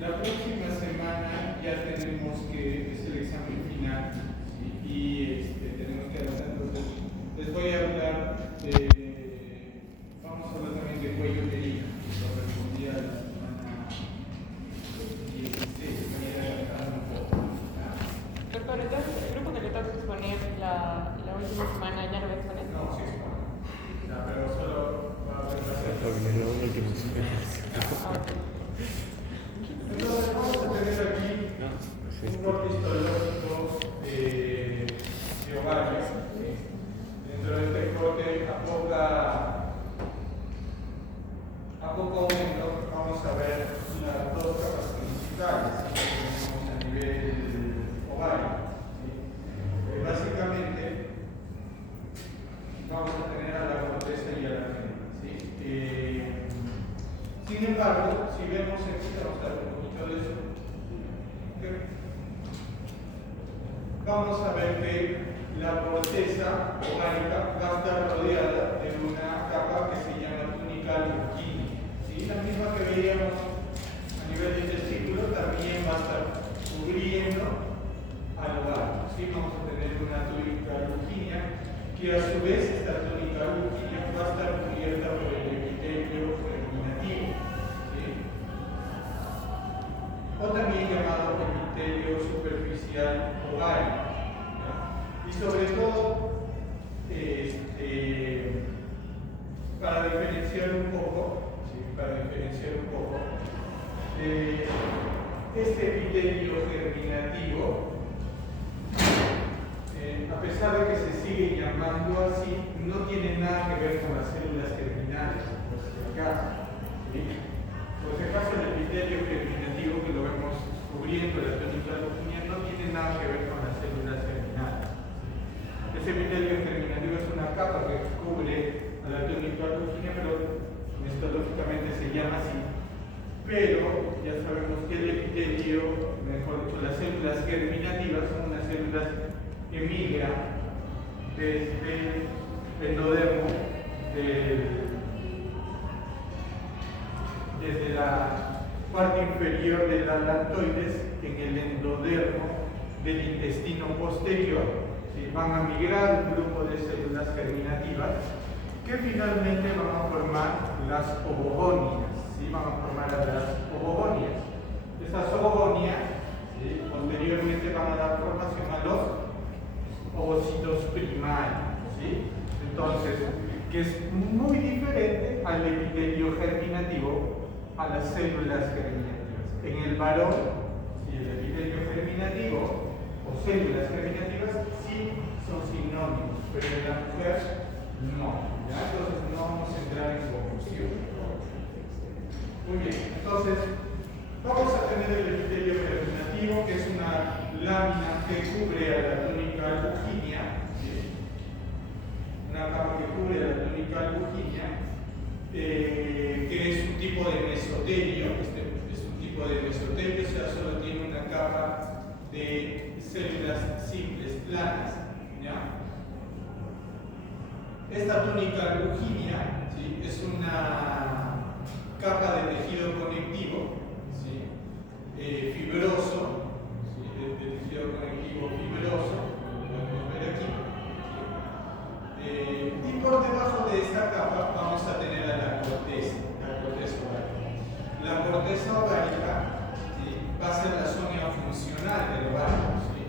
La próxima semana ya tenemos que es el examen final, ¿sí? Y tenemos que hacer. Entonces, les voy a hablar vamos a hablar también de cuello uterino, que correspondía a la semana 16, voy a adelantar un poco. Doctor, entonces el grupo que le toca exponer la última semana ya lo va a exponer. No, sí expone. Pero solo va a haber la Entonces vamos a tener aquí un corte histológico de ovarios. Dentro de este corte, a poco aumento, vamos a ver las dos capas principales que tenemos a nivel ovario. Básicamente, vamos a tener a la corteza y a la médula. Sin embargo, si vemos aquí, vamos a ver un poquito de eso. Vamos a ver que la corteza ovárica va a estar rodeada de una capa que se llama túnica luquínea. ¿Sí? La misma que veíamos a nivel del testículo también va a estar cubriendo al ovario. ¿Sí? Vamos a tener una túnica luquínea que a su vez esta túnica luquínea va a estar cubierta por el epitelio germinativo. ¿Sí? O también llamado epitelio superficial ovario. Y sobre todo, para diferenciar un poco, este epitelio germinativo, a pesar de que se sigue llamando así, no tiene nada que ver con las células germinales, por si acaso. ¿Sí? Por si acaso el epitelio germinativo que lo vemos cubriendo la túnica luquínea no tiene nada que ver con las células germinales. Ese epitelio germinativo es una capa que cubre a la túnica luquínea, pero histológicamente se llama así. Pero ya sabemos que el epitelio, mejor dicho, las células germinativas son unas células que migran desde el endodermo, desde la parte inferior del alantoides en el endodermo del intestino posterior. ¿Sí? Van a migrar un grupo de células germinativas que finalmente van a formar las ovogonias. ¿Sí? Van a formar las ovogonias. Esas ovogonias, ¿sí?, posteriormente van a dar formación a los ovocitos primarios. ¿Sí? Entonces, que es muy diferente al epitelio germinativo, a las células germinativas. En el varón, ¿sí?, el epitelio germinativo o células germinativas sí son sinónimos, pero en la mujer no. ¿Ya? Entonces no vamos a entrar en confusión. Muy bien, entonces vamos a tener el epitelio germinativo, que es una lámina que cubre a la túnica luquínea, ¿sí?, una capa que cubre a la túnica luquínea, que es un tipo de mesotelio. Es un tipo de mesotelio, o sea, solo tiene una capa de células simples planas. ¿Ya? Esta túnica luquínea, ¿sí?, es una capa de tejido conectivo, ¿sí?, fibroso, ¿sí?, de tejido conectivo fibroso, lo podemos ver aquí. ¿Sí? Y por debajo de esta capa vamos a tener a la corteza ovárica. La corteza ovárica, ¿sí?, va a ser la zona funcional del ovario. ¿Sí?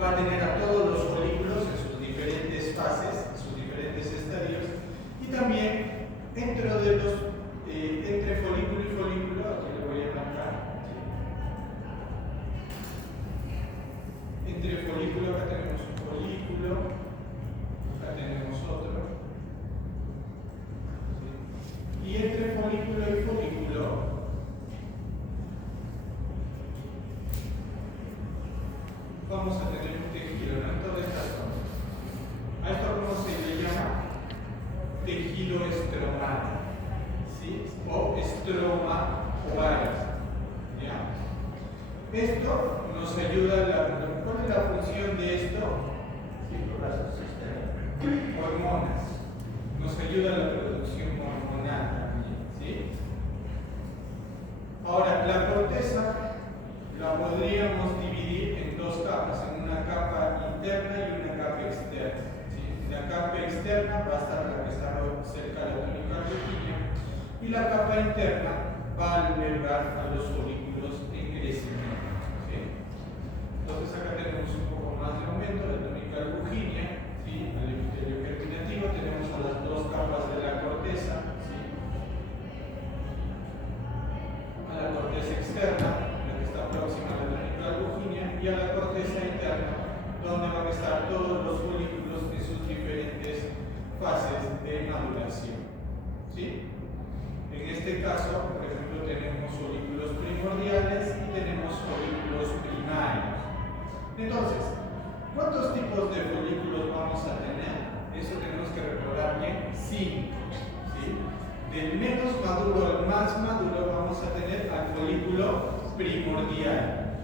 Va a tener a todos los folículos en sus diferentes fases, en sus diferentes estadios, y también dentro de los entre folículo y folículo, aquí le voy a marcar, ¿sí?, entre folículo, acá tenemos un folículo, acá tenemos otro, ¿sí?, y entre folículo y folículo vamos a tener un tejido, ¿no?, en todas estas zonas. ¿A esto cómo se le llama? Tejido estromal, ¿sí?, o estroma ovario. ¿Ya? Esto nos ayuda a ¿cuál es la función de esto? Hormonas. Nos ayuda a la producción hormonal también, ¿sí? Ahora, la corteza la podríamos dividir en dos capas, en una capa interna y una capa externa. ¿Sí? La capa externa va a estar la que está cerca de la túnica alveolar y la capa interna va a albergar a los folículos en crecimiento. ¿Sí? Entonces acá tenemos un poco más de aumento, la túnica albuginea, ¿sí? Al epitelio germinativo, tenemos a las dos capas de la corteza, ¿sí? A la corteza externa, la que está próxima a la túnica albuginea, y a la corteza interna, donde van a estar todos los folículos en sus diferentes fases de maduración. ¿Sí? En este caso, por ejemplo, tenemos folículos primordiales y tenemos folículos primarios. Entonces, ¿cuántos tipos de folículos vamos a tener? Eso tenemos que recordar bien, 5. ¿Sí? Del menos maduro al más maduro vamos a tener al folículo primordial.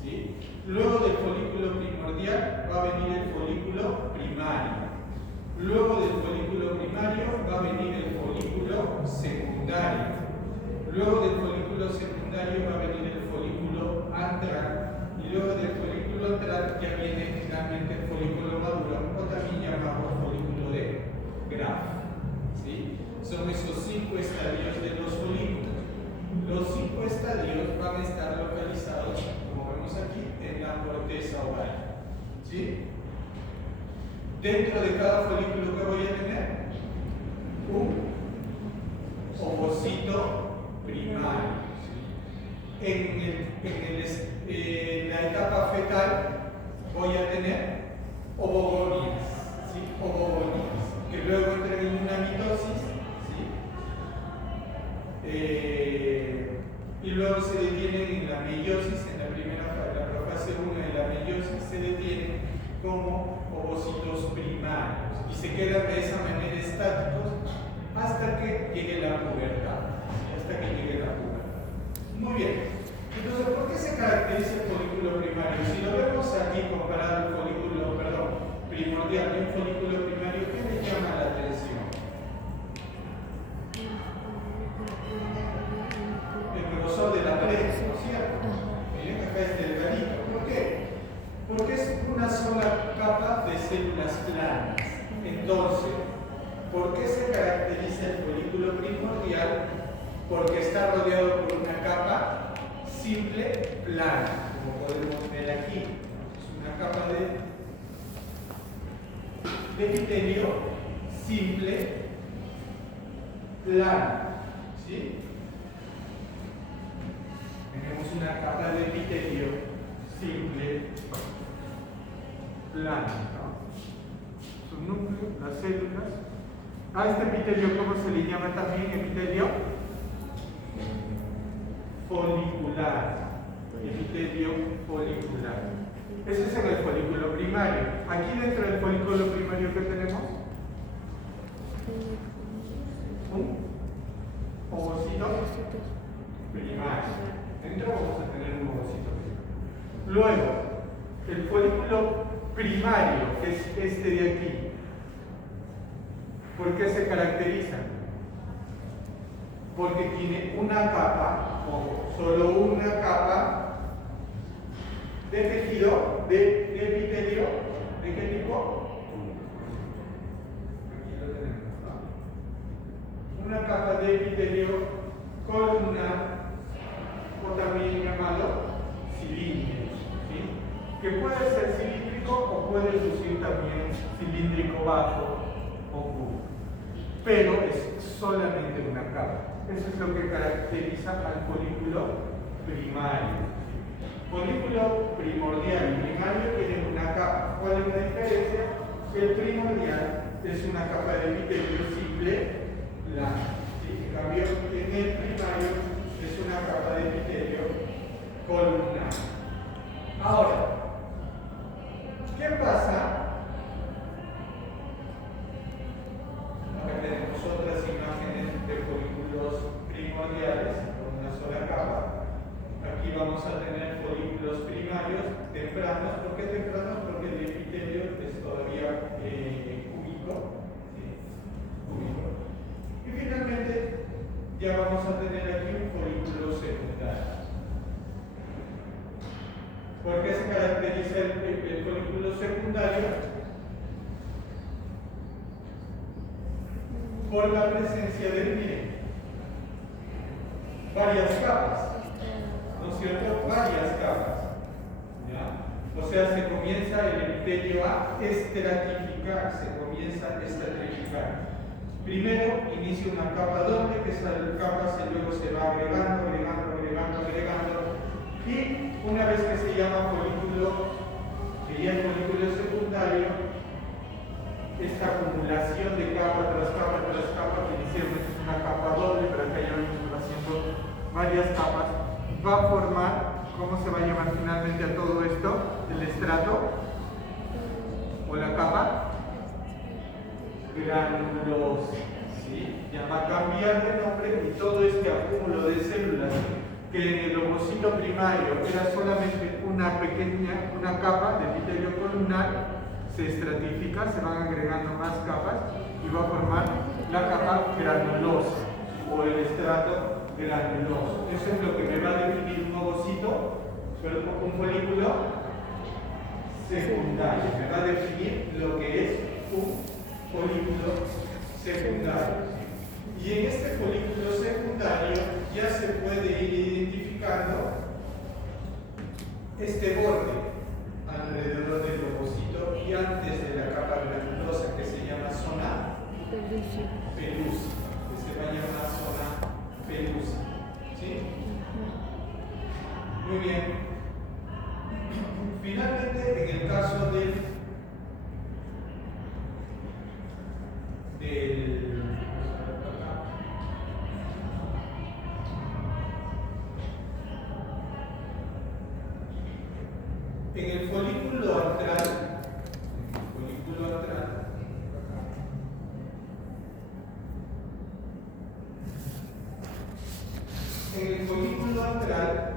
¿Sí? Luego del folículo primordial va a venir el folículo primario. Luego del folículo primario va a venir el folículo secundario. Luego del folículo secundario va a venir el folículo antral. Y luego del folículo antral ya viene finalmente el folículo maduro, o también llamado folículo de Graf. ¿Sí? Son esos 5 estadios de los folículos. Los 5 estadios van a estar localizados, como vemos aquí, en la corteza oval. ¿Sí? Dentro de cada folículo que voy a tener, un ovocito primario. En la etapa fetal voy a tener ovogonías, ¿sí? Ovogonías, que luego entran en una mitosis, ¿sí? Y luego se detienen en la meiosis, en la primera fase, la fase 1 de la meiosis, se detienen como ovocitos primarios y se quedan de esa manera estáticos hasta que llegue la pubertad. Hasta que llegue la pubertad. Muy bien. Entonces, ¿por qué se caracteriza el folículo primario? Si lo vemos aquí comparado al folículo, primordial y un folículo primario, ¿qué le llama la atención? El grosor de la pared, ¿no es cierto? Miren, acá es delgadito. ¿Por qué? Porque es una sola capa de células planas. Entonces, ¿por qué se caracteriza el folículo primordial? Porque está rodeado por una capa simple plana, como podemos ver aquí. Es una capa de epitelio simple plana. ¿Sí? Tenemos una capa de epitelio simple plana, ¿no? Su núcleo, las células. A este epitelio, ¿cómo se le llama también? Epitelio folicular. Epitelio folicular. Ese es en el folículo primario. Aquí dentro del folículo primario, ¿qué tenemos? Un ovocito primario. Dentro vamos a tener un ovocito primario. Luego, el folículo primario, que es este de aquí. ¿Por qué se caracteriza? Porque tiene una capa, o solo una capa de tejido, de epitelio. ¿De qué tipo? Aquí lo tenemos, ¿no? Una capa de epitelio columnar, o también llamado cilíndrico, ¿sí? Que puede ser cilíndrico o puede lucir también cilíndrico bajo o curvo, pero es solamente una capa. Eso es lo que caracteriza al folículo primario. Folículo primordial y primario tienen una capa. ¿Cuál es la diferencia? El primordial es una capa de epitelio simple plana. ¿Sí? En cambio, en el primario es una capa de epitelio columnar. Ahora, ¿qué pasa? Acá tenemos otras imágenes de folículos primordiales con una sola capa. Aquí vamos a tener folículos primarios tempranos. ¿Por qué tempranos? Porque el epitelio es todavía cúbico, ¿sí? Cúbico. Y finalmente ya vamos vamos a tener aquí un folículo secundario. ¿Por qué se caracteriza el folículo secundario? Por la presencia de, miren, varias capas, ¿no es cierto? Varias capas, ¿ya? O sea, se comienza el epitelio a estratificar, se comienza a estratificar. Primero inicia una capa doble, que esa capa luego se va agregando, y una vez que se llama folículo, que ya es folículo secundario, esta acumulación de capa tras capa tras capa, que inicialmente es una capa doble, pero acá ya vamos haciendo varias capas, va a formar, ¿cómo se va a llamar finalmente a todo esto? El estrato o la capa granulosa, ¿sí? Ya va a cambiar de nombre y todo este acúmulo de células que en el ovocito primario era solamente una capa de epitelio columnar, se estratifica, se van agregando más capas y va a formar la capa granulosa o el estrato granuloso. Eso es lo que me va a definir un ovocito, un folículo secundario. Me va a definir lo que es un folículo secundario. Y en este folículo secundario ya se puede ir identificando este borde alrededor del ovocito y antes de la capa granulosa que se llama zona pelúcida, que se va a llamar zona pelúcida. ¿Sí? Muy bien. Finalmente, en el caso en el folículo antral,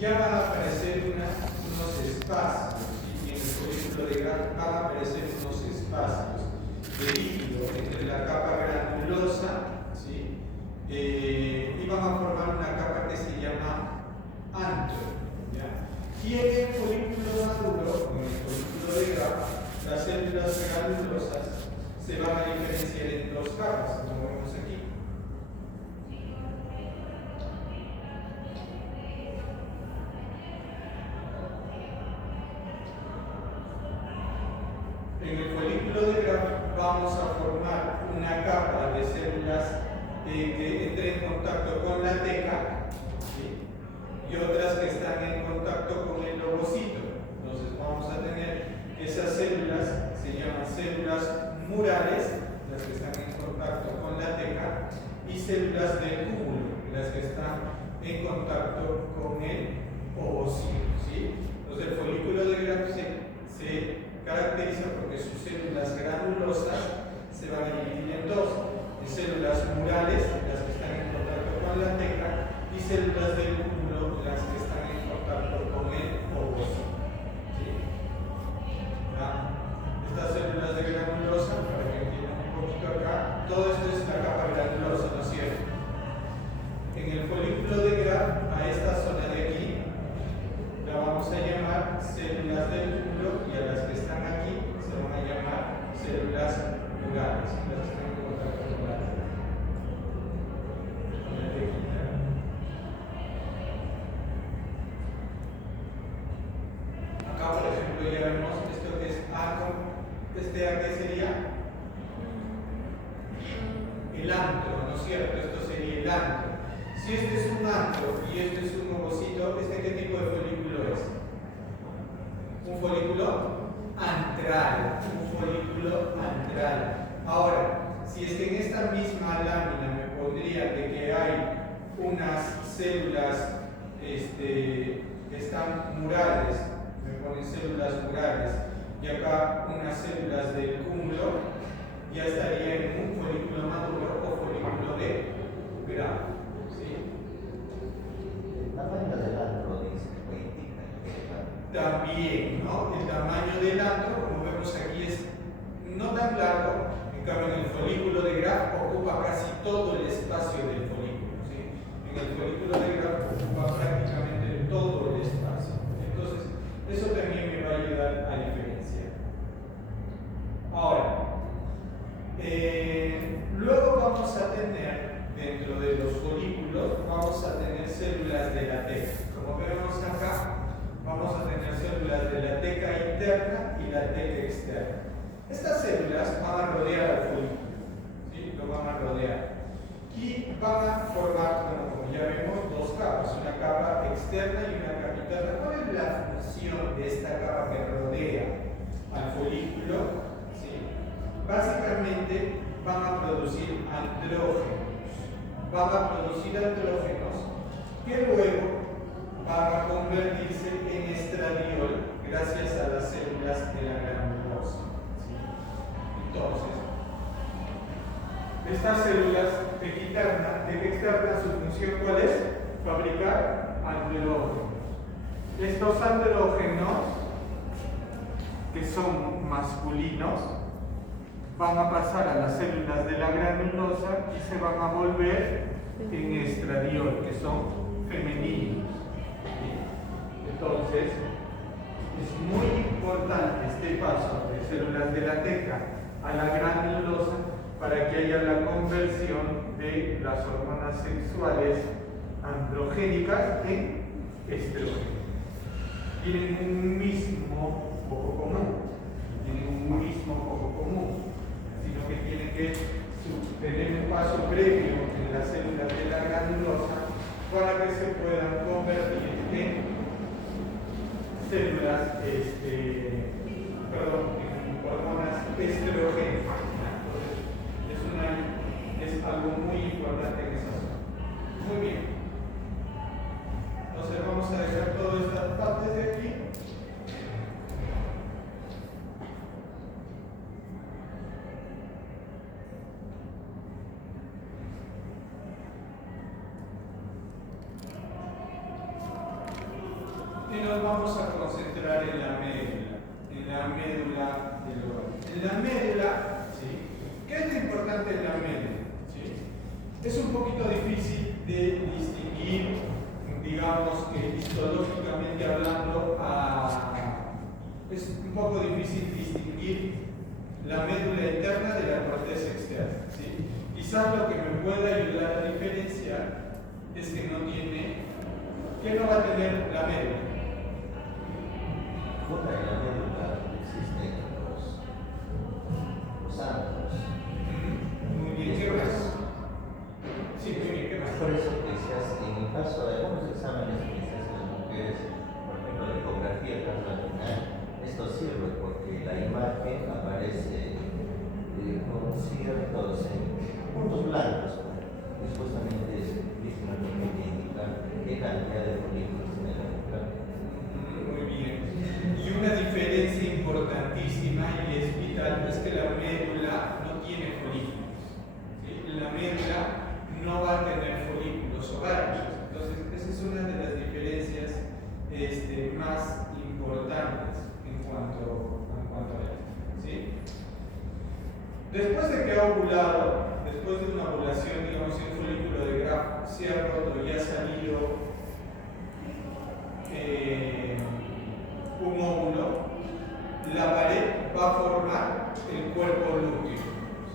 ya van a aparecer unos espacios, ¿sí? Y en el folículo de Graf van a aparecer unos espacios de líquido entre la capa granulosa, ¿sí? Y van a formar una capa que se llama antro, ¿ya? Y en el folículo maduro, en el folículo de Graf, las células granulosas se van a diferenciar en dos capas, como vemos aquí. En el folículo de Graf vamos a formar una capa de células que entren en contacto con la teca, ¿sí? Y otras que están en contacto con el ovocito. Entonces vamos a tener esas células, se llaman células murales, las que están en contacto con la teca, y células del cúmulo, las que están en contacto con el ovocito, ¿sí? Entonces el folículo de Graf se caracteriza porque sus células granulosas se van a dividir en dos, en células murales, las que están en contacto con la teca, y células del cúmulo, las que están en contacto con el ovocito. ¿Sí? Estas células de granulosa, para que entiendan un poquito acá, todo esto es la capa granulosa, ¿no es cierto? En el folículo de Graf, a esta zona de aquí, la vamos a llamar células del cúmulo, y a las que están aquí se van a llamar células murales, las que están en contacto con la teca. Acá, por ejemplo, ya vemos esto que es ¿qué sería? El antro, ¿no es cierto? Esto sería el antro. Si este es un antro y este es un ovocito, ¿qué tipo de folículo es? Un folículo antral. Un folículo antral. Ahora, si es que en esta misma lámina me pondría de que hay unas células que están murales, me ponen células murales, y acá unas células del cúmulo, ya estaría en un folículo maduro o folículo de Graf. ¿Sí? El tamaño del antro También, ¿no? El tamaño del antro, como vemos aquí, es no tan largo, en cambio en el folículo de Graf ocupa casi todo el espacio del folículo, ¿sí? en el folículo de Graf ocupa prácticamente todo el espacio. Entonces, eso también me va a ayudar a diferenciar. Ahora, luego vamos a tener, dentro de los folículos, vamos a tener células de la teca. Como vemos acá, vamos a tener células de la teca interna y la teca externa. Estas células van a rodear al folículo, ¿sí? Lo van a rodear. Y van a formar, como ya vemos, dos capas, una capa externa y una capa interna. ¿Cuál es la función de esta capa que rodea al folículo? ¿Sí? Básicamente van a producir andrógenos. Van a producir andrógenos que luego van a convertirse en estradiol gracias a las células de la granulosa. ¿Sí? Entonces, estas células de externa, su función ¿cuál es? Fabricar andrógenos. Estos andrógenos, que son masculinos, van a pasar a las células de la granulosa y se van a volver en estradiol, que son femeninos. Entonces, es muy importante este paso de células de la teca a la granulosa para que haya la conversión de las hormonas sexuales androgénicas en estrógenos. Tienen un mismo foco común, sino que tienen que tener un paso previo en las células de la granulosa para que se puedan convertir en células, en hormonas estrogénicas. Es algo muy importante en esa zona. Muy bien. Entonces vamos a dejar todas estas partes de aquí. Y nos vamos a concentrar en la médula del órgano. En la médula, ¿sí? ¿Qué es lo importante en la médula? ¿Sí? Es un poquito difícil de distinguir, digamos que histológicamente hablando, es un poco difícil distinguir la médula interna de la corteza externa. ¿Sí? Quizás lo que me pueda ayudar a diferenciar es que no va a tener la médula. Fuera de la médula existen los ángulos. Muy bien, ¿qué más? Sí, muy bien, ¿qué más? Por eso quizás en el caso de algunos exámenes que se hacen en mujeres, por ejemplo la ecografía transvaginal, esto sirve porque la imagen aparece con ciertos puntos blancos, que supuestamente dicen lo que indica qué cantidad de folículos tiene la mujer. Muy bien. Y una diferencia importantísima y es vital es que la médula no tiene folículos. ¿Sí? La médula no va a tener folículos ovarios. Entonces, esa es una de las diferencias más importantes en cuanto a esto. ¿Sí? Después de que ha ovulado, después de una ovulación, digamos, en un folículo de Graf se ha roto y ha salido un óvulo, la pared va a formar el cuerpo lúteo.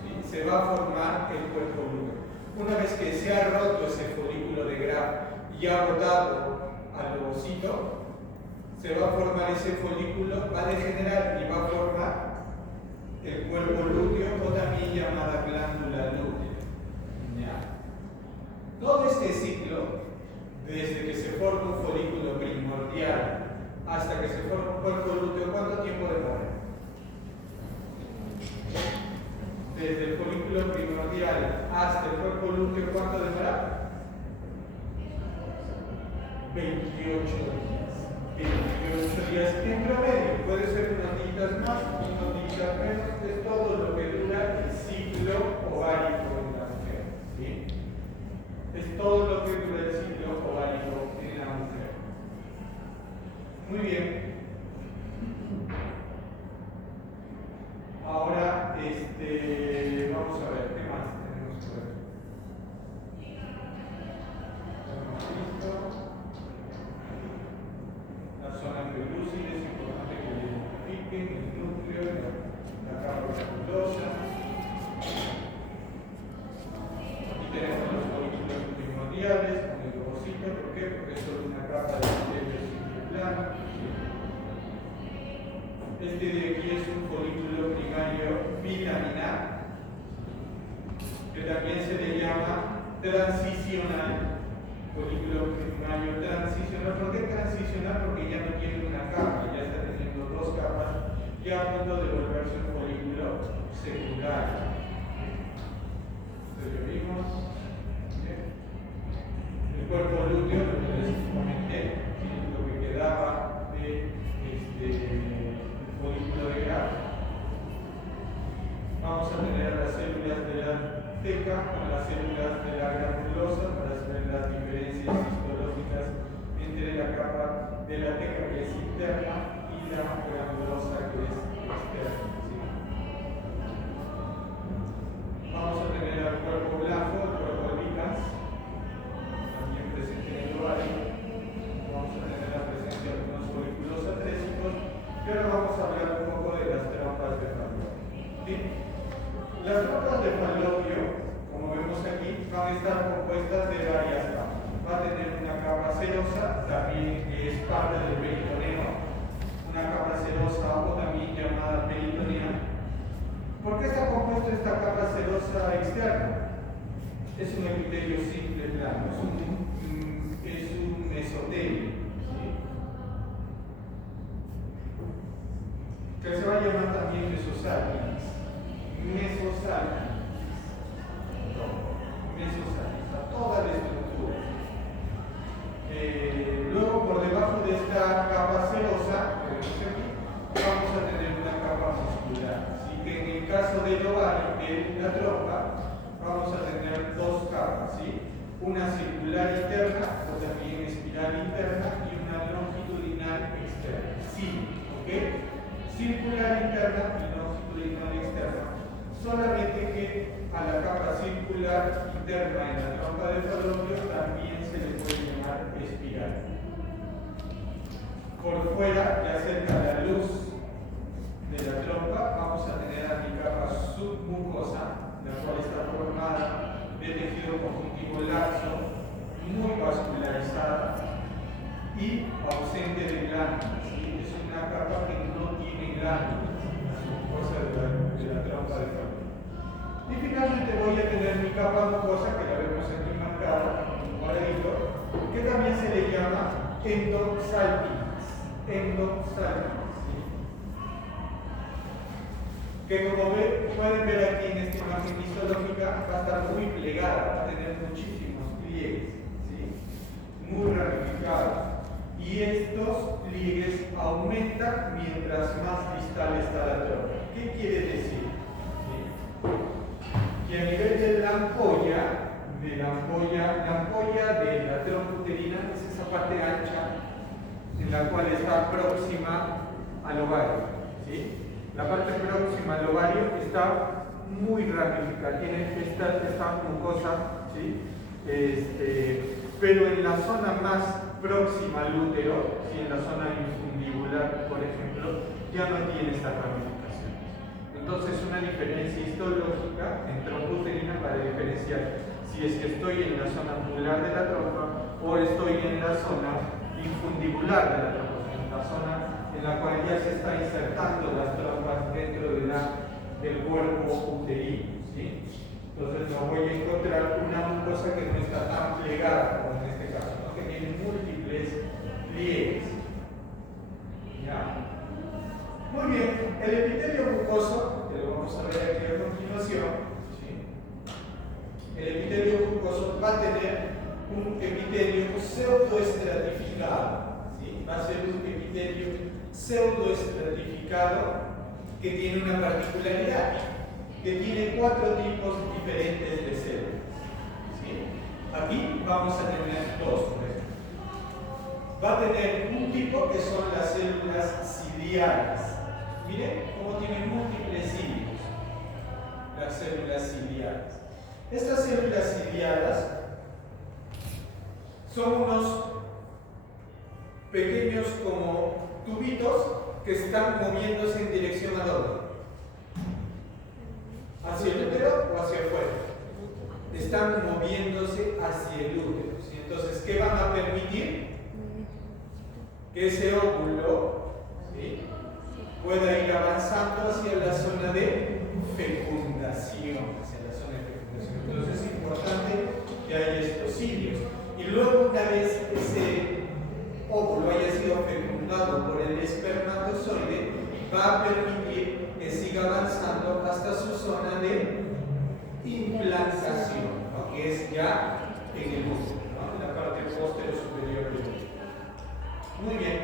¿Sí? Se va a formar el cuerpo lúteo. Una vez que se ha roto ese folículo de Graf y ha botado al ovocito, se va a formar ese folículo, va a degenerar y va a formar el cuerpo lúteo o también llamada glándula lútea. ¿Ya? Todo este ciclo, desde que se forma un folículo primordial hasta que se forma un cuerpo lúteo, ¿cuánto tiempo demora? Desde el folículo primordial hasta el cuerpo lúteo, ¿cuánto demora? 28 días. 28 días en promedio. Puede ser unos días más, unos días menos. Es todo lo que dura el ciclo ovárico en la mujer. ¿Sí? Es todo lo que dura el ciclo ovárico en la mujer. Muy bien. Ahora, vamos a ver, ¿qué más tenemos por aquí? epiteliales con el ovocito. ¿Por qué? Porque es solo una capa de epitelio simple plano. Este de aquí es un folículo primario bilaminar, que también se le llama transicional. Folículo primario transicional. ¿Por qué transicional? Porque ya no tiene una capa, ya está teniendo dos capas, ya a punto de volverse un folículo secundario. Entonces lo vimos. El cuerpo lúteo, lo que les comenté, lo que quedaba de folículo de Graf. Vamos a tener a las células de la teca con las células de la granulosa para saber las diferencias histológicas entre la capa de la teca, que es interna, y la granulosa, que es externa. ¿Sí? Vamos a tener al cuerpo blanco, el cuerpo albicans, también presente en el ovario. Vamos a tener la presencia de algunos folículos atrésicos. Y ahora vamos a hablar un poco de las trompas de Falopio. ¿Sí? Las trompas de Falopio, como vemos aquí, van a estar compuestas de varias capas. Va a tener una capa serosa, también que es parte del peritoneo, una capa serosa o también llamada peritonea. ¿Por qué está compuesta esta capa serosa externa? Es un epitelio simple plano, es un mesotelio. Que se va a llamar también mesosalpinx. Mesosalpinx, a toda la estructura. Luego, por debajo de esta capa serosa, vamos a tener una capa muscular. Así que en el caso del ovario, de la trompa, vamos a tener dos capas, ¿sí? Una circular interna, o también espiral interna, y una longitudinal externa. Sí, ¿ok? Circular interna y longitudinal externa. Solamente que a la capa circular interna en la trompa de Falopio también se le puede llamar espiral. Por fuera, ya cerca de la luz de la trompa, vamos a tener a mi capa submucosa, la cual está formada de tejido conjuntivo laxo, muy vascularizada y ausente de glándulas. ¿Sí? Es una capa que no tiene glándulas, la submucosa de la trompa de Falopio. Y finalmente voy a tener mi capa mucosa, que la vemos aquí marcada con un cuadrito, que también se le llama endosalpinx. ¿Sí? Que como pueden ver aquí en esta imagen histológica, va a estar muy plegada, va a tener muchísimos pliegues, ¿sí? Muy ramificados. Y estos pliegues aumentan mientras más distal está la trompa. ¿Qué quiere decir? Que a nivel de la ampolla de la trompa uterina es esa parte ancha en la cual está próxima al ovario. ¿Sí? La parte próxima al ovario está muy ramificada, tiene esta mucosa, ¿sí? Pero en la zona más próxima al útero, ¿sí? En la zona infundibular, por ejemplo, ya no tiene esta ramificación. Entonces, una diferencia histológica en trompa uterina para diferenciar si es que estoy en la zona angular de la trompa o estoy en la zona infundibular de la trompa, en la zona en la cual ya se está insertando las trompas dentro del cuerpo uterino. ¿Sí? Entonces, no voy a encontrar una mucosa que no está tan plegada como en este caso, ¿no? Que tiene múltiples pliegues. ¿Ya? Muy bien, el epitelio mucoso, que lo vamos a ver aquí a continuación, ¿sí? El epitelio mucoso va a tener un epitelio pseudoestratificado, ¿sí? Va a ser un epitelio pseudoestratificado que tiene una particularidad, que tiene 4 tipos diferentes de células. ¿Sí? Aquí vamos a tener 2, por ejemplo. Va a tener un tipo que son las células ciliares. Miren cómo tienen múltiples cilios, las células ciliares. Estas células ciliadas son unos pequeños como tubitos que están moviéndose en dirección a dónde? ¿Hacia el útero o hacia afuera? Están moviéndose hacia el útero. que ese óvulo, ¿sí?, pueda ir avanzando hacia la zona de fecundación. Entonces es importante que haya estos cilios. Y luego, una vez ese óvulo haya sido fecundado por el espermatozoide, va a permitir que siga avanzando hasta su zona de implantación, ¿no?, que es ya en el útero, ¿no?, en la parte posterior superior del útero. Muy bien.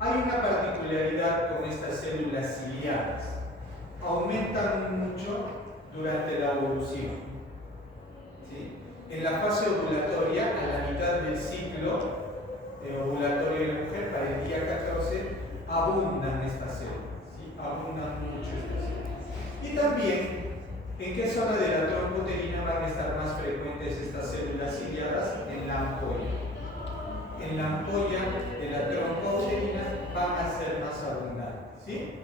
Hay una particularidad con estas células ciliadas. Aumentan mucho durante la ovulación. ¿Sí? En la fase ovulatoria, a la mitad del ciclo ovulatorio de la mujer, para el día 14, abundan estas células. ¿Sí? Abundan mucho estas células. Y también, ¿en qué zona de la trompa uterina van a estar más frecuentes estas células ciliadas? En la ampolla. En la ampolla de la trompa uterina van a ser más abundantes. ¿Sí?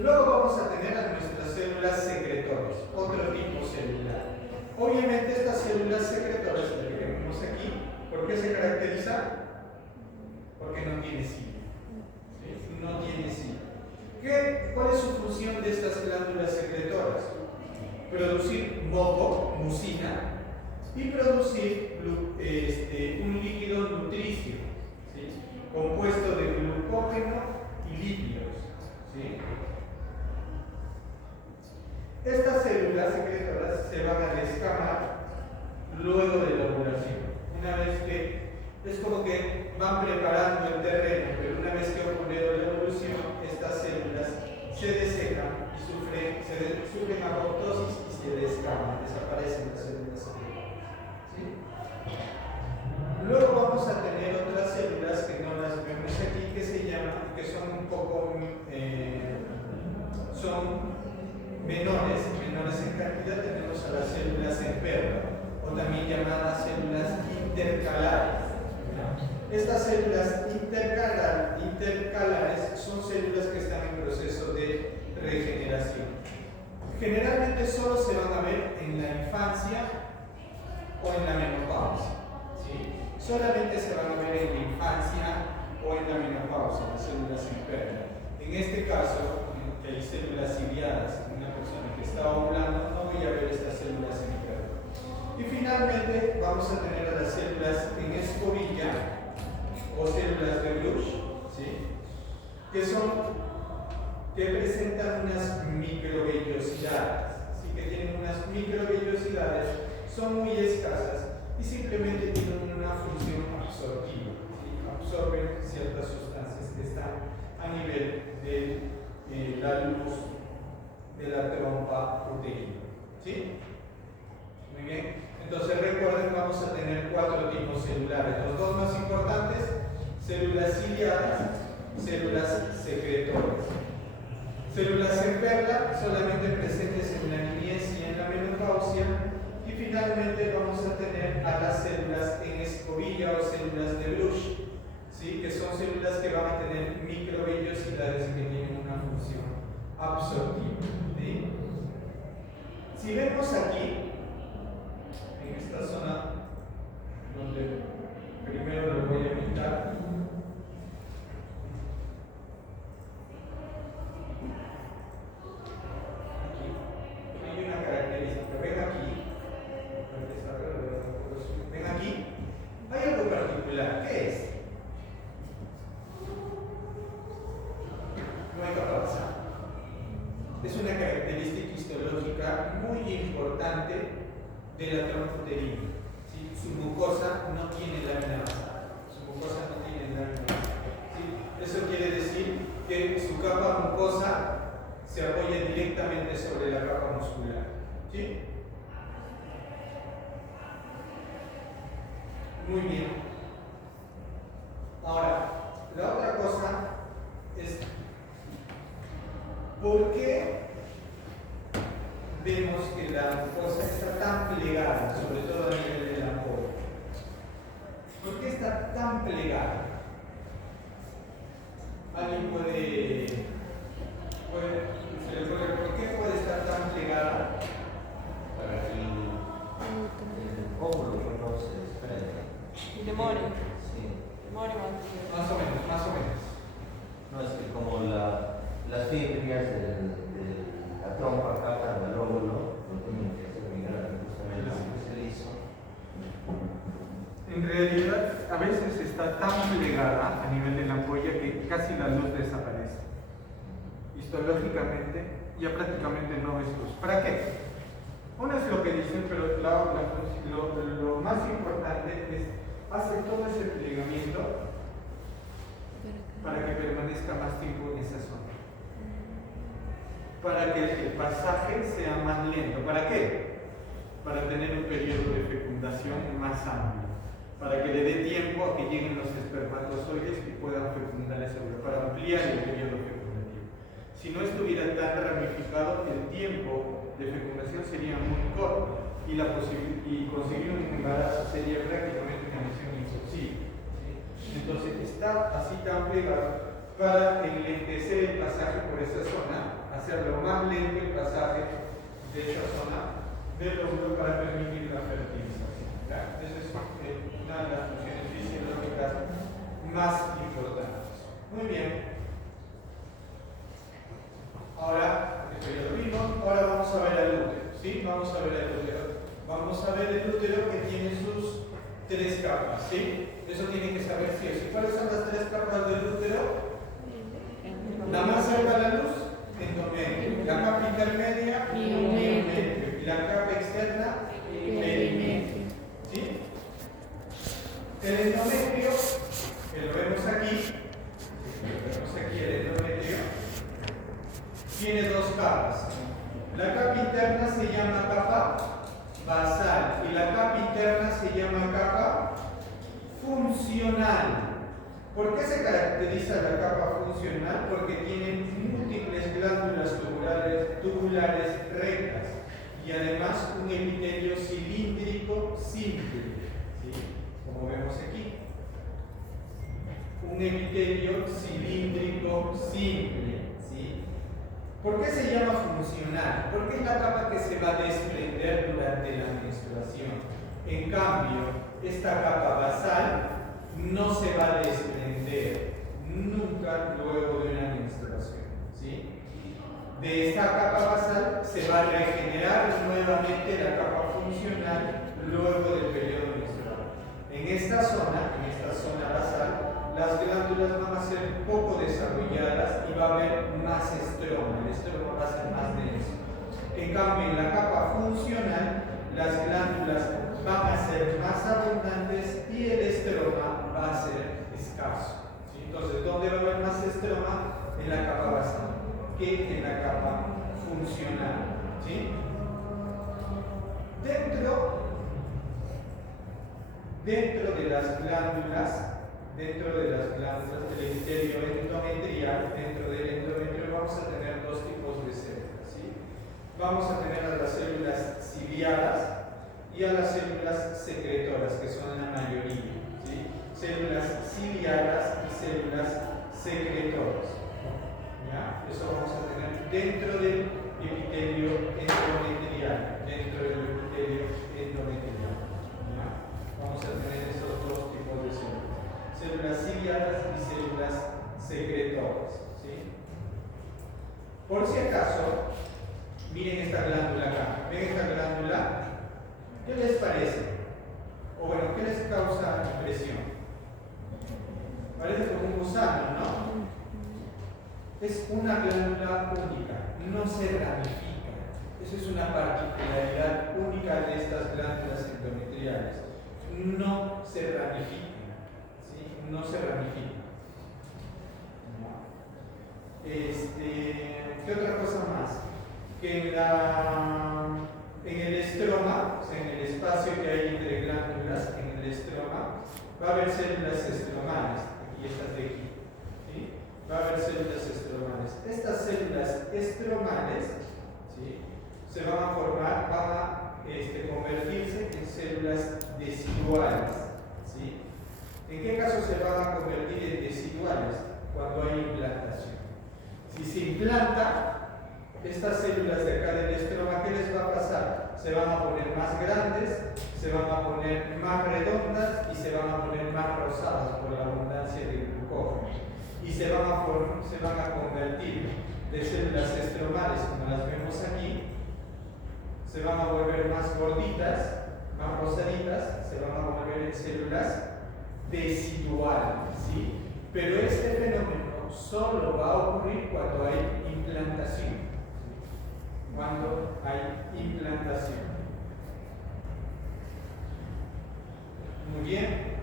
Luego vamos a tener a nuestras células secretoras, otro tipo celular. Obviamente estas células secretoras que vemos aquí, ¿por qué se caracterizan? Porque no tiene cilo. ¿Sí? No tiene cilo. ¿Cuál es su función de estas glándulas secretoras? Producir moco, mucina, y producir un líquido nutricio, ¿sí?, compuesto de glucógeno y lípidos. ¿Sí? Estas células secretoras se van a descamar luego de la ovulación. Una vez que es como que van preparando el terreno, pero una vez que ha ocurrido la evolución, estas células se desecan y sufren apoptosis y se descaman, desaparecen las células secretoras. ¿Sí? Luego vamos a tener otras células que no las vemos aquí, que se llaman, que son un poco son menores en cantidad. Tenemos a las células en perla, o también llamadas células intercalares. Estas células intercalares son células que están en proceso de regeneración. Generalmente solo se van a ver en la infancia o en la menopausia. ¿Sí? Solamente se van a ver en la infancia o en la menopausia, las células en perla. En este caso, que hay células ciliadas en una persona que está ovulando, no voy a ver estas células en perla. Y finalmente vamos a tener a las células en escobilla o células de Bruch, ¿sí?, que presentan unas microvellosidades, ¿sí?, que tienen unas microvellosidades, son muy escasas y simplemente tienen una función absortiva, ¿sí?, absorben ciertas sustancias que están a nivel de la luz de la trompa uterina. ¿Sí? Muy bien. Entonces recuerden, vamos a tener 4 tipos celulares. Los dos más importantes: células ciliadas, células secretoras. Células en perla, solamente presentes en la niñez y en la menopausia. Y finalmente vamos a tener a las células en escobilla o células de Bruch, ¿sí?, que son células que van a tener microvellosidades que tienen una función absortiva. ¿Sí? Si vemos aquí, en esta zona donde primero lo voy a pintar, aquí hay una característica. Ven aquí, hay algo particular. ¿Qué es? No hay capacidad. Es una característica histológica muy importante de la trompa uterina. ¿Sí? Su mucosa no tiene lámina basal. ¿Sí? Eso quiere decir que su capa mucosa se apoya directamente sobre la capa muscular. ¿Sí? Muy bien. Ahora, la otra cosa es: ¿por qué vemos que la mucosa está tan plegada, sobre todo a nivel de la ampolla? ¿Por qué está tan plegada? ¿Alguien puede ¿por qué puede estar tan plegada? Para que el óvulo no se desprenda. More. Sí. More más. Más o menos, más o menos. No, es que como las fibrias de la trompa captan el óvulo, lo tienen que hacer migrar justamente lo que se hizo. En realidad, a veces está tan plegada a nivel de la ampolla que casi la luz desaparece. Histológicamente, ya prácticamente no ves luz. ¿Para qué? Uno es lo que dicen, pero lo más importante es hacer todo ese plegamiento para que permanezca más tiempo en esa zona. Para que el pasaje sea más lento. ¿Para qué? Para tener un periodo de fecundación más amplio. Para que le dé tiempo a que lleguen los espermatozoides y puedan fecundar ese óvulo, para ampliar el periodo fecundativo. Si no estuviera tan ramificado, el tiempo de fecundación sería muy corto y conseguir un embarazo sería prácticamente una misión imposible. ¿Sí? Entonces está así tan pegado para enlentecer el pasaje por esa zona, hacerlo más lento el pasaje de esa zona del óvulo para permitir la fertilización. ¿Ya? Esa es una de las funciones fisiológicas más importantes. Muy bien. Ahora, esto ya lo vimos, ahora vamos a ver el útero. ¿Sí? Vamos a ver el útero. Vamos a ver el útero que tiene sus 3 capas. ¿Sí? Eso tienen que saber sí o sí. ¿Cuáles son las 3 capas del útero? La más cerca a la luz, endometrio. La capa intermedia, miometrio. Y la capa externa, perimetrio. ¿Sí? El endometrio, que lo vemos aquí el endometrio, tiene 2 capas. La capa interna se llama capa basal y la capa interna se llama capa funcional. ¿Por qué se caracteriza la capa funcional? Porque tiene múltiples glándulas tubulares rectas y además un epitelio cilíndrico simple, ¿sí? Como vemos aquí. Un epitelio cilíndrico simple, ¿sí? ¿Por qué se llama funcional? Porque es la capa que se va a desprender durante la menstruación. En cambio, esta capa basal no se va a desprender nunca luego de una menstruación, ¿sí? De esta capa basal se va a regenerar nuevamente la capa funcional luego del periodo menstrual. En esta zona basal, las glándulas van a ser poco desarrolladas y va a haber más estroma. El estroma va a ser más denso. En cambio, en la capa funcional, las glándulas van a ser más abundantes y el estroma va a ser escaso. ¿Sí? Entonces, ¿dónde va a haber más estroma? En la capa basal que en la capa funcional. ¿Sí? Dentro de las glándulas del epitelio endometrial, dentro del endometrio vamos a tener 2 tipos de células. ¿Sí? Vamos a tener a las células ciliadas y a las células secretoras, que son la mayoría. ¿Sí? Células ciliadas y células secretoras. ¿Ya? Eso vamos a tener dentro del epitelio endometrial. ¿Ya? Vamos a tener esos 2 tipos de células. Células ciliadas y células secretoras. ¿Sí? Por si acaso, miren esta glándula acá. ¿Ven esta glándula? ¿Qué les parece? O bueno, ¿qué les causa impresión? Parece como un gusano, ¿no? Es una glándula única, no se ramifica. Eso es una particularidad única de estas glándulas endometriales. No se ramifican. ¿Sí? No se ramifican. ¿Qué otra cosa más? Que en el estroma, o sea, en el espacio que hay entre glándulas, en el estroma, va a haber células estromales, aquí estas de aquí. ¿Sí? Va a haber células estromales. Estas células estromales, ¿sí?, se van a formar, van a convertirse en células deciduales. ¿Sí? ¿En qué caso se van a convertir en deciduales? Cuando hay implantación. Si se implanta estas células de acá del estroma, ¿qué les va a pasar? se van a poner más grandes, se van a poner más redondas y se van a poner más rosadas por la abundancia de glucógeno. Y se van a convertir de células estromales, como las vemos aquí, se van a volver más gorditas, más rosaditas, se van a volver en células deciduales, ¿sí? Pero este fenómeno solo va a ocurrir cuando hay implantación. Cuando hay implantación. Muy bien.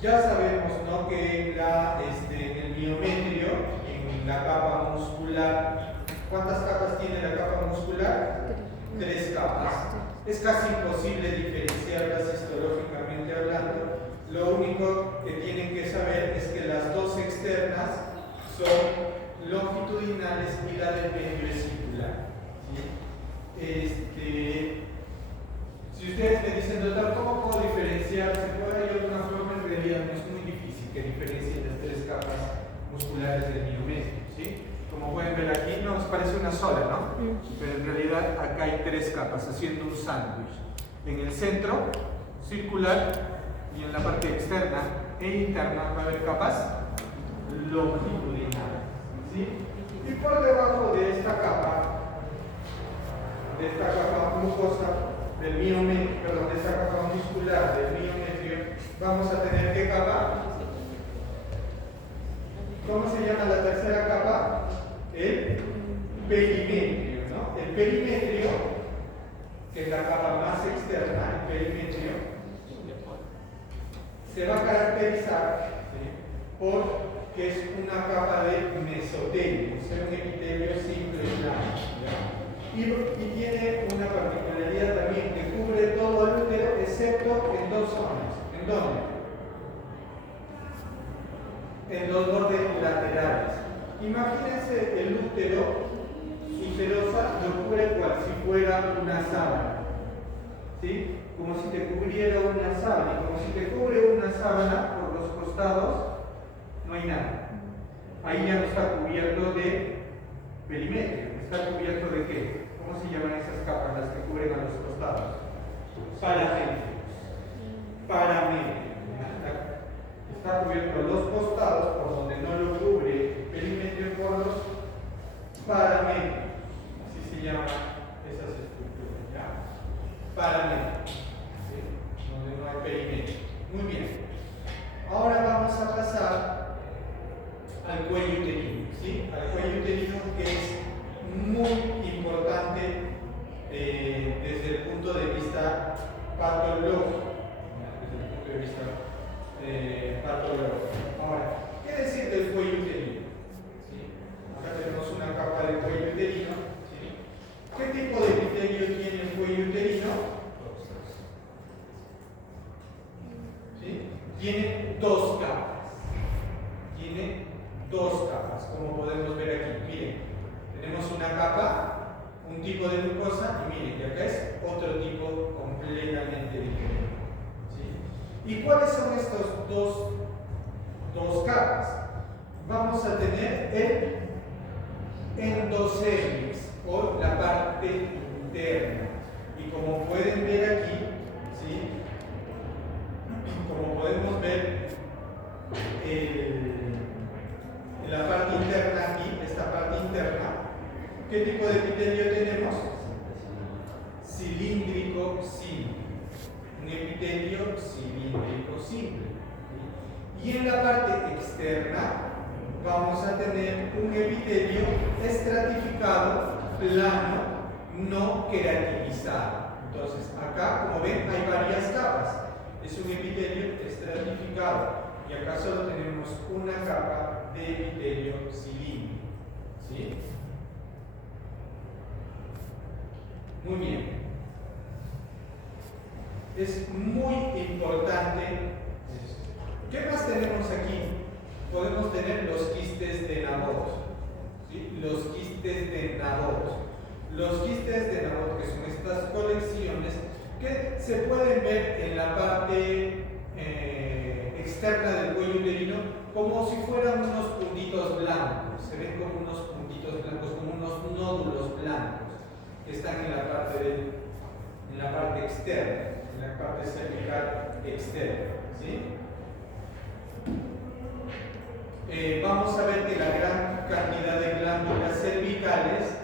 Ya sabemos, ¿no?, que en el miometrio, en la capa muscular, ¿cuántas capas tiene la capa muscular? 3 capas. Es casi imposible diferenciarlas histológicamente hablando. Lo único que tienen que saber es que las dos externas son longitudinales y la del medio es circular. ¿Sí? Si ustedes me dicen, doctor, ¿cómo puedo diferenciar? ¿Se puede de alguna forma? En realidad no es muy difícil que diferencien las 3 capas musculares del miometrio, ¿sí? Como pueden ver aquí, nos parece una sola, ¿no? Pero en realidad acá hay 3 capas, haciendo un sándwich. En el centro, circular, y en la parte externa e interna va a haber capas longitudinales, ¿sí? Y por debajo de esta capa mucosa del miometrio, perdón, de esta capa muscular del miometrio, vamos a tener ¿qué capa? ¿Cómo se llama la tercera capa? El perimetrio, ¿no? El perimetrio, que es la capa más externa, el perimetrio, se va a caracterizar, ¿sí?, porque es una capa de mesotelio, o sea, un epitelio simple y plano, ¿ya? Y tiene una particularidad también, que cubre todo el útero excepto en 2 zonas. ¿En dónde? En los bordes laterales. Imagínense el útero, su serosa lo cubre cual si fuera una sábana, ¿sí? Como si te cubriera una sábana. Y como si te cubre una sábana por los costados, no hay nada. Ahí ya no está cubierto de perimetrio. ¿Está cubierto de qué? ¿Cómo se llaman esas capas las que cubren a los costados? Paramétricos. Paramétricos. Está cubierto los costados, por donde no lo cubre el perimetrio, por los paramétricos. Así se llaman esas estructuras, ¿ya? Paramétricos, ¿sí?, donde no hay perimetrio. Muy bien. Ahora vamos a pasar al cuello uterino, ¿sí? Al cuello uterino, que es muy importante desde el punto de vista patológico. Desde el punto de vista patológico. Ahora, ¿qué decir del cuello uterino? ¿Sí? Acá tenemos una capa de cuello uterino. ¿Sí? ¿Qué tipo de epitelio tiene el cuello uterino? ¿Sí? Tiene 2 capas. Tiene 2 capas, como podemos ver aquí. Miren, tenemos una capa, un tipo de mucosa, y miren que acá es otro tipo completamente diferente. ¿Sí? ¿Y cuáles son estos dos capas? Vamos a tener el endocervix, o la parte interna. Y como pueden ver aquí, ¿sí?, como podemos ver, en la parte interna aquí, esta parte interna, ¿qué tipo de epitelio tenemos? Cilíndrico simple. Un epitelio cilíndrico simple. Y en la parte externa vamos a tener un epitelio estratificado, plano, no queratinizado. Entonces, acá, como ven, hay varias capas. Es un epitelio estratificado. Y acá solo tenemos una capa de epitelio cilíndrico. ¿Sí? Muy bien. Es muy importante esto. ¿Qué más tenemos aquí? Podemos tener los quistes de Nabot. ¿Sí? Los quistes de Nabot. Los quistes de Nabot, que son estas colecciones que se pueden ver en la parte externa del cuello uterino, como si fueran unos puntitos blancos. Se ven como unos puntitos blancos, como unos nódulos blancos. que están en la parte externa, en la parte cervical externa, ¿sí? Vamos a ver que la gran cantidad de glándulas cervicales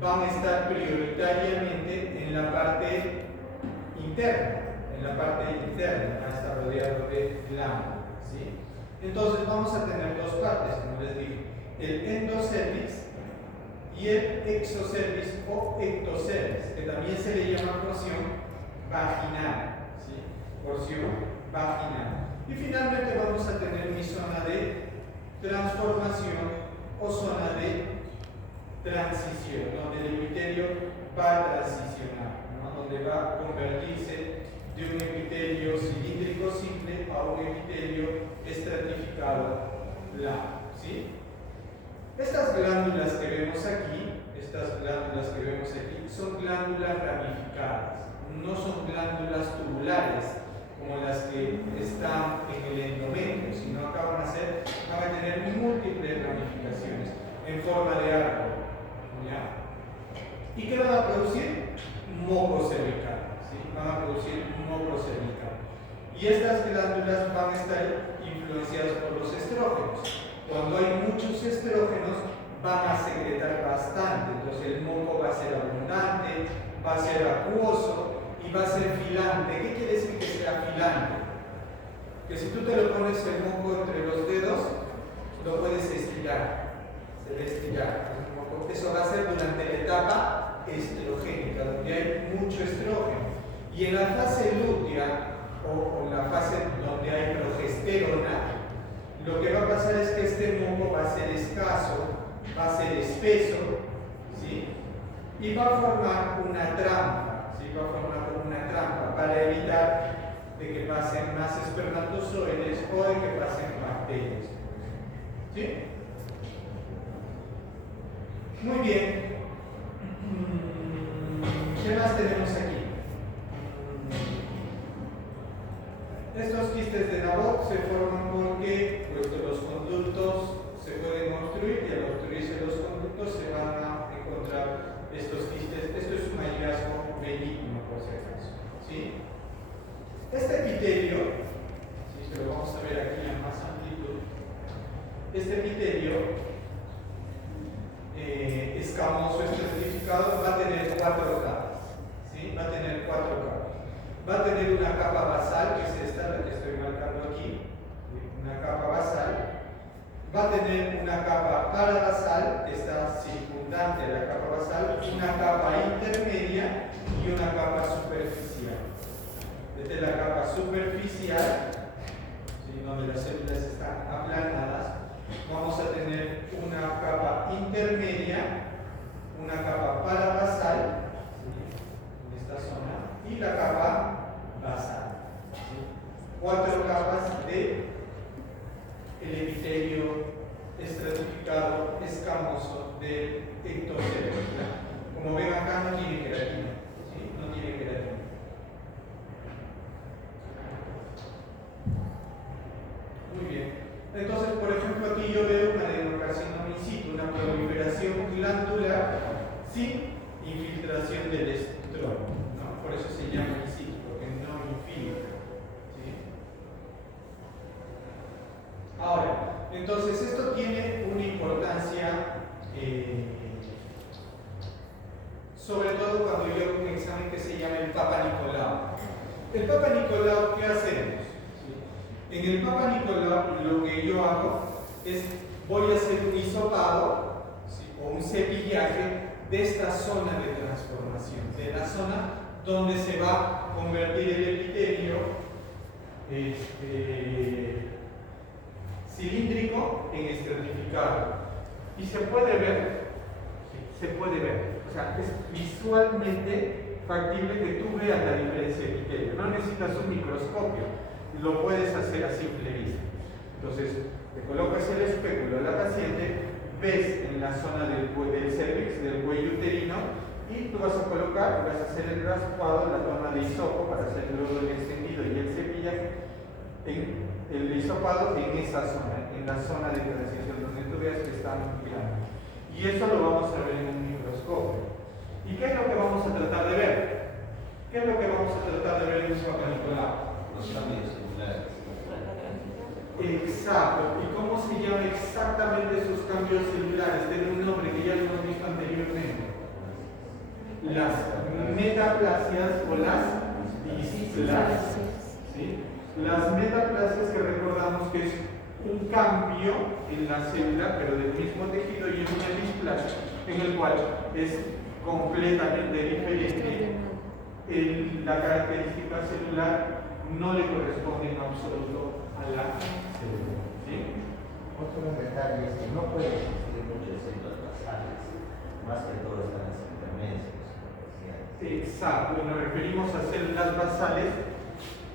van a estar prioritariamente en la parte interna, van a estar rodeados de glándulas, ¿sí? Entonces vamos a tener dos partes, como les dije, el endocervix y el exocervix o ectocervix, que también se le llama porción vaginal, ¿sí? Porción vaginal. Y finalmente vamos a tener mi zona de transformación o zona de transición, donde el epitelio va a transicionar, ¿no? Donde va a convertirse de un epitelio cilíndrico simple a un epitelio estratificado plano, ¿sí? Estas glándulas que vemos aquí son glándulas ramificadas, no son glándulas tubulares como las que están en el endometrio, sino acá van a tener múltiples ramificaciones en forma de árbol, ¿ya? ¿Y qué van a producir? Moco cervical, ¿sí? Van a producir moco cervical. Y estas glándulas van a estar influenciadas por los estrógenos. Cuando hay muchos estrógenos, van a secretar bastante, entonces el moco va a ser abundante, va a ser acuoso y va a ser filante. ¿Qué quiere decir que sea filante? Que si tú te lo pones el moco entre los dedos, lo puedes estirar, se va a estirar. Eso va a ser durante la etapa estrogénica, donde hay mucho estrógeno. Y en la fase lútea, o en la fase donde hay progesterona, lo que va a pasar es que este moco va a ser escaso, va a ser espeso, ¿sí? Y va a formar una trampa, ¿sí? Va a formar una trampa para evitar de que pasen más espermatozoides o de que pasen bacterias, ¿sí? Muy bien. ¿Qué más tenemos aquí? Estos quistes de Nabok se forman porque los conductos se pueden obstruir y al obstruirse los conductos se van a encontrar estos quistes. Esto es un hallazgo benigno, por si acaso, ¿sí? Este epitelio, ¿sí? Que lo vamos a ver aquí en más amplitud, este epitelio escamoso estratificado va a tener 4 capas, ¿sí? Va a tener 4 capas. Va a tener una capa basal, que es esta, la que estoy marcando aquí, una capa basal. Va a tener una capa parabasal, que está circundante a la capa basal, una capa intermedia y una capa superficial. Desde la capa superficial, ¿sí? Donde las células están aplanadas, vamos a tener una capa intermedia, una capa parabasal, ¿sí? En esta zona, y la capa basal, ¿sí? 4 capas de el epitelio estratificado escamoso del ectocervix. Como ven acá no tiene queratina, ¿sí? No tiene queratina. Muy bien. Entonces, por ejemplo, aquí yo veo una adenocarcinoma in situ, una proliferación glandular sin infiltración del estrógeno, ¿no? Por eso se llama in situ, porque no infiltra, ¿sí? Ahora, entonces esto tiene una importancia, sobre todo cuando yo hago un examen que se llama el Papa Nicolau. El Papa Nicolau, ¿qué hacemos? En el Papa Nicolau lo que yo hago es, voy a hacer un hisopado, ¿sí? O un cepillaje de esta zona de transformación, de la zona donde se va a convertir el epitelio cilíndrico en estratificado. Y se puede ver, ¿sí? Se puede ver, o sea, es visualmente factible que tú veas la diferencia de epitelio. No necesitas un microscopio, lo puedes hacer a simple vista. Entonces, te colocas el espéculo a la paciente, ves en la zona del cervix, del cuello uterino, y tú vas a colocar, vas a hacer el raspado, la toma de hisopo para hacer luego el extendido y el cepillaje, el hisopado en esa zona, en la zona de transición, donde tú veas que está muy claro. Y eso lo vamos a ver en un microscopio. ¿Y qué es lo que vamos a tratar de ver? ¿Qué es lo que vamos a tratar de ver en un papel Nicolau? Los cambios celulares. Exacto. ¿Y cómo se llaman exactamente esos cambios celulares? Tiene un nombre que ya lo hemos visto anteriormente. Las metaplasias o las displasias. ¿Sí? Las metaplasias, que recordamos que es un cambio en la célula, pero del mismo tejido, y en una displasia en el cual es completamente diferente. La característica celular no le corresponde en absoluto a la célula. ¿Sí? Otro detalle es que no puede existir muchas células basales, más que todo están las intermedias. Exacto, y nos referimos a células basales,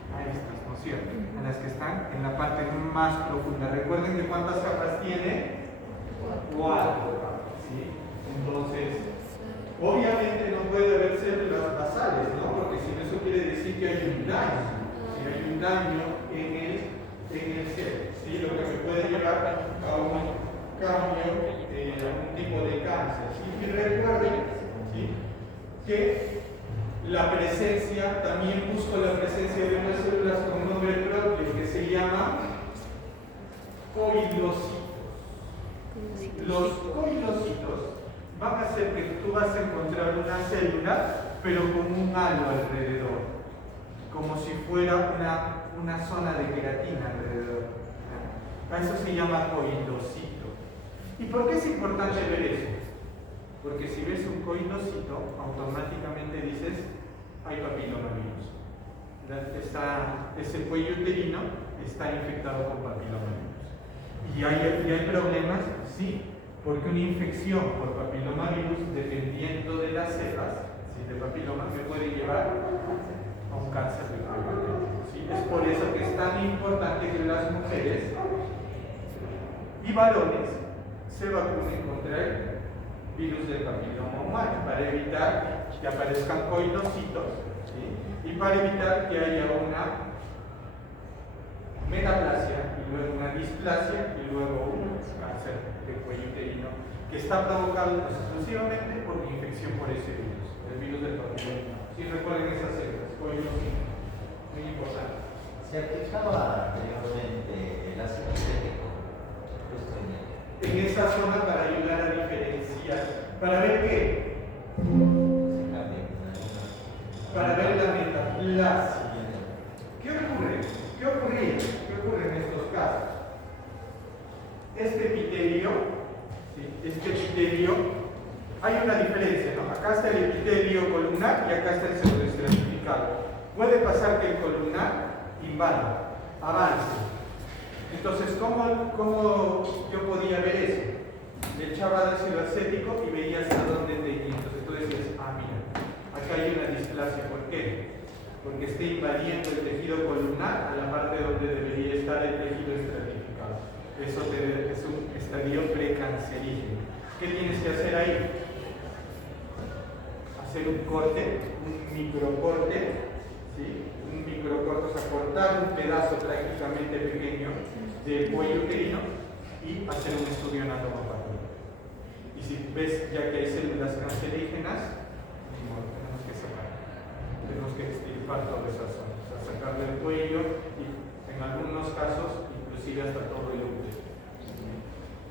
a estas, ¿no es cierto? A las que están en la parte más profunda. Recuerden que ¿cuántas capas tiene? 4. ¿Sí? Entonces, obviamente no puede haber células basales, ¿no? Porque si no, eso quiere decir que hay un daño. Si hay un daño en el cero, ¿sí? Lo que me puede llevar a un cambio, a un tipo de cáncer. ¿Sí? Y recuerden, ¿sí?, que la presencia, también busco la presencia de unas células con nombre propio que se llama coilocitos. Los coilocitos van a hacer que tú vas a encontrar una célula, pero con un halo alrededor, como si fuera una zona de queratina alrededor. A eso se llama coilocito. ¿Y por qué es importante ver eso? Porque si ves un coilocito, automáticamente dices, hay papilomavirus. Ese cuello uterino está infectado con papilomavirus. ¿Y hay problemas? Sí, porque una infección por papilomavirus, dependiendo de las cepas, ¿sí?, de papiloma, me puede llevar a un cáncer de cuello uterino. ¿Sí? Es por eso que es tan importante que las mujeres y varones se vacunen contra el virus del papiloma humano, para evitar que aparezcan coilocitos, ¿sí?, y para evitar que haya una metaplasia, y luego una displasia, y luego un cáncer de cuello uterino, que está provocado exclusivamente por una infección por ese virus, el virus del papiloma humano. ¿Sí? Recuerden esas células, coilocitos, muy importante. Se aplicaba anteriormente el ácido acético. En esa zona para ayudar a diferenciar, para ver qué, para ver la metaplasia. ¿Qué ocurre? ¿Qué ocurre en estos casos? Este epitelio, hay una diferencia, ¿no? Acá está el epitelio columnar y acá está el pseudoestratificado. Puede pasar que el columnar invada, avance. Entonces, ¿cómo yo podía ver eso? Le echaba ácido acético y veía hasta dónde tenía. Entonces tú decías, mira, acá hay una displasia. ¿Por qué? Porque está invadiendo el tejido columnar a la parte donde debería estar el tejido estratificado. Eso es un estadio precancerígeno. ¿Qué tienes que hacer ahí? Hacer un corte, un microcorte, ¿sí? Un microcorte, o sea, cortar un pedazo prácticamente pequeño del cuello uterino y hacer un estudio anatomopático. Y si ves ya que hay células cancerígenas, tenemos que separar, tenemos que extirpar toda esa zona, o sea, sacarle el cuello y en algunos casos inclusive hasta todo el útero.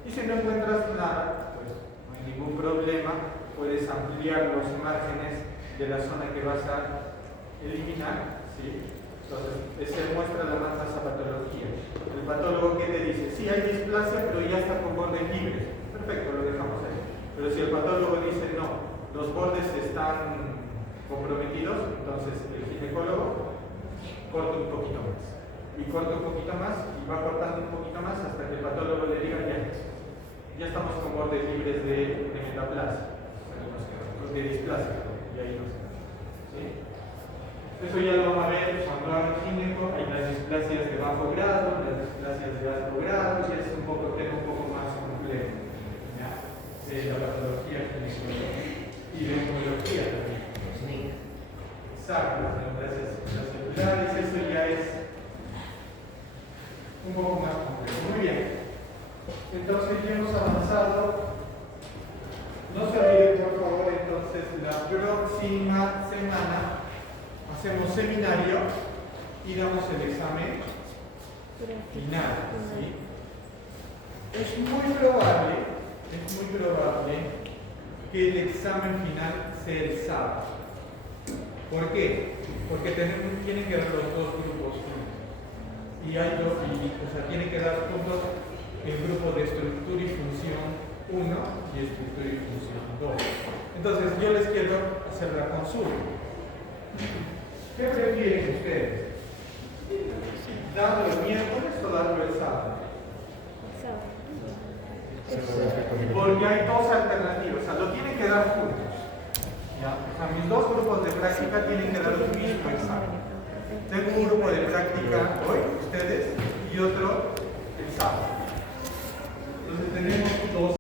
Y si no encuentras nada, pues no hay ningún problema, puedes ampliar los márgenes de la zona que vas a eliminar, ¿sí? Entonces, se muestra la masa patología. El patólogo, ¿qué te dice? Sí, hay displasia, pero ya está con bordes libres. Perfecto, lo dejamos ahí. Pero si el patólogo dice no, los bordes están comprometidos, entonces el ginecólogo corta un poquito más. Y corta un poquito más, y va cortando un poquito más hasta que el patólogo le diga ya estamos con bordes libres de metaplasia, de displasia, y ahí nos quedamos. ¿Sí? Eso ya lo vamos a ver cuando haga gineco. Hay las displasias de bajo grado, las displasias de alto grado, y es un tema un poco más complejo, ¿ya? De la patología ginecológica y de oncología también. Exacto, las neoplasias celulares, eso ya es un poco más complejo. Muy bien. Entonces ya hemos avanzado. No se olviden, por favor, entonces. entonces la próxima semana hacemos seminario y damos el examen final. ¿Sí? Es muy probable que el examen final sea el sábado. ¿Por qué? Porque tienen que dar los dos grupos juntos. Y hay dos, tienen que dar juntos el grupo de estructura y función 1 y estructura y función 2. Entonces yo les quiero hacer la consulta. ¿Qué prefieren ustedes? ¿Darlo el miércoles o darlo el sábado? Porque hay dos alternativas, o sea, lo tienen que dar juntos. ¿Ya? O sea, mis dos grupos de práctica tienen que dar el mismo examen. Tengo un grupo de práctica hoy, ustedes, y otro el sábado. Entonces tenemos